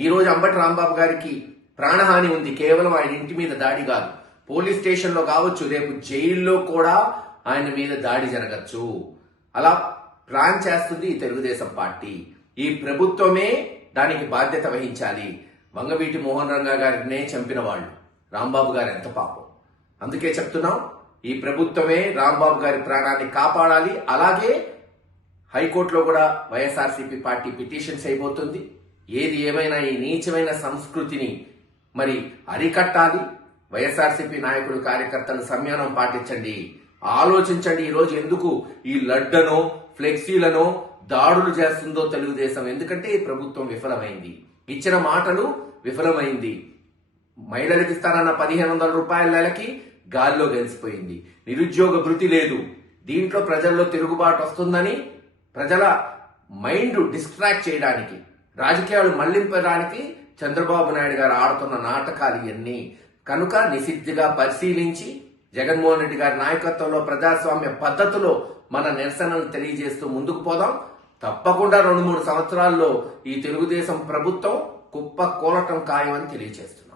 ఈ రోజు అంబటి రాంబాబు గారికి ప్రాణహాని ఉంది. కేవలం ఆయన ఇంటి మీద దాడి కాదు, పోలీస్ స్టేషన్ లో కావచ్చు, రేపు జైల్లో కూడా ఆయన మీద దాడి జరగచ్చు. అలా ప్లాన్ చేస్తుంది ఈ తెలుగుదేశం పార్టీ. ఈ ప్రభుత్వమే దానికి బాధ్యత వహించాలి. వంగవీటి మోహన్ రంగా గారినే చంపిన వాళ్ళు, రాంబాబు గారు ఎంత పాపం. అందుకే చెప్తున్నాం, ఈ ప్రభుత్వమే రాంబాబు గారి ప్రాణాన్ని కాపాడాలి. అలాగే హైకోర్టులో కూడా వైఎస్ఆర్సీపీ పార్టీ పిటిషన్స్ అయిపోతుంది. ఏది ఏమైనా ఈ నీచమైన సంస్కృతిని మరి అరికట్టాలి. వైఎస్ఆర్సీపీ నాయకులు, కార్యకర్తలు సంయమనం పాటించండి, ఆలోచించండి. ఈరోజు ఎందుకు ఈ లడ్డనో ఫ్లెక్సీలను దాడులు చేస్తుందో తెలుగుదేశం? ఎందుకంటే ఈ ప్రభుత్వం విఫలమైంది, ఇచ్చిన మాటలు విఫలమైంది. మహిళలకు ఇస్తానన్న 1500 రూపాయల నెలకి గాల్లో గెలిచిపోయింది. నిరుద్యోగ భృతి లేదు. దీంట్లో ప్రజల్లో తిరుగుబాటు వస్తుందని ప్రజల మైండ్ డిస్ట్రాక్ట్ చేయడానికి, రాజకీయాలు మళ్లింపడానికి చంద్రబాబు నాయుడు గారు ఆడుతున్న నాటకాలు ఇవన్నీ. కనుక నిశిద్ధిగా పరిశీలించి జగన్మోహన్ రెడ్డి గారి నాయకత్వంలో ప్రజాస్వామ్య పద్ధతిలో మన నిరసనలు తెలియజేస్తూ ముందుకు పోదాం. తప్పకుండా 2-3 సంవత్సరాల్లో ఈ తెలుగుదేశం ప్రభుత్వం కుప్ప కూలటం ఖాయం అని తెలియజేస్తుంది.